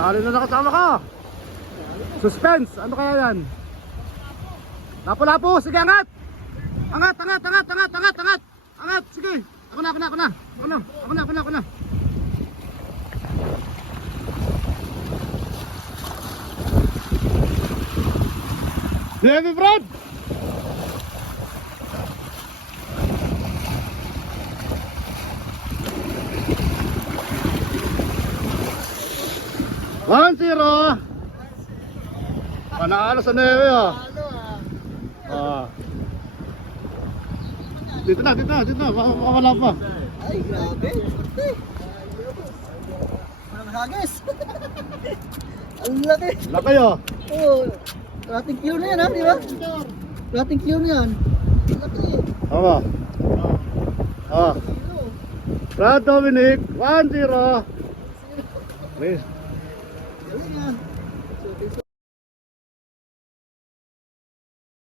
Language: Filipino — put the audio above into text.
Dali na nakasama ka. Suspense. Ano kaya yan? Lapo-lapo. Sige, angat. Angat, angat, angat, angat, angat, angat. Angat, sige. Ako na, ako na, ako na. Ako na, ako na, ako na, ako na. Heavy Brad! One zero. Panalo sa neve ah. Ah. Dito na, dito na, dito na. Baka, baka wala pa. Ay, grabe. Walang hagis. Ang laki. Kayo. Oh, rating kilo na yan ha, di ba? Rating kilo na yan. Laki. Ah. Kilo. Brad Dominic, 1-0. Please. Ini yang.